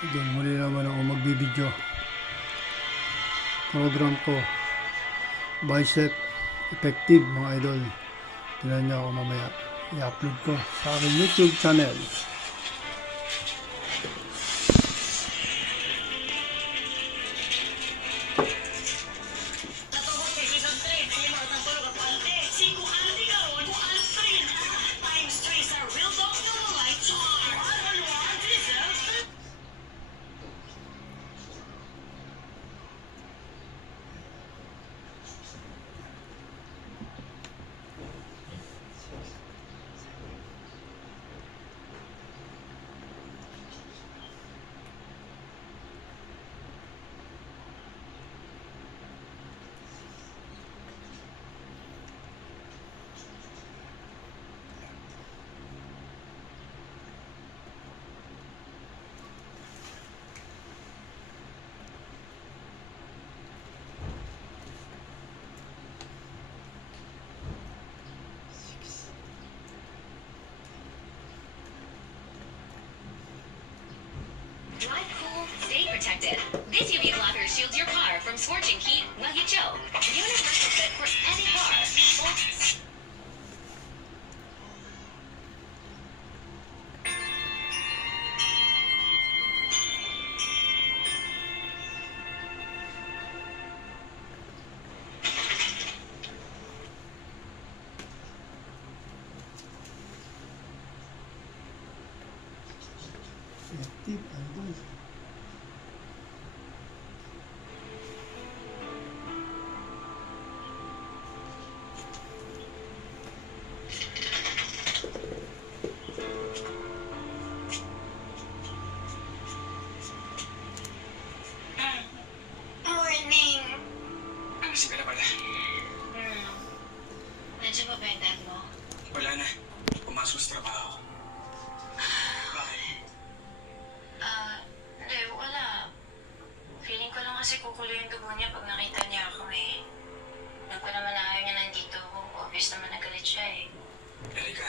Again, muli naman ako magbibideo. Program ko, bicep effective mga idol. Tingnan nyo ako mamaya. I-upload ko sa aking YouTube channel. Drive cool, stay protected. This UV blocker shields your car from scorching heat while you chill. Universal fit for any car. Effective idol. Morning. Gising ka na pala. Medyo ba yung dad mo? Wala na. Pumasok sa trabaho. Bakit? Hindi, wala. Feeling ko lang kasi kukulo yung dugo niya pag nakita niya ako eh. Alam ko naman na ayaw niya nandito. Obvious naman nagalit siya eh. Erika,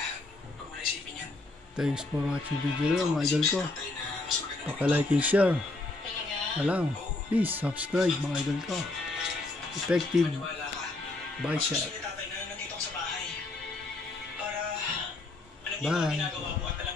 huwag mo na isipin yan. Thanks for watching video mga idol ko. Tatay na mas maganda Paka-like and share. Talaga? Alam, please subscribe mga idol ko. Effective wala ka. bicep. Gusto ni tatay na nandito ako sa bahay. Para, alam niyo Bye. ang ginagawa mo at alam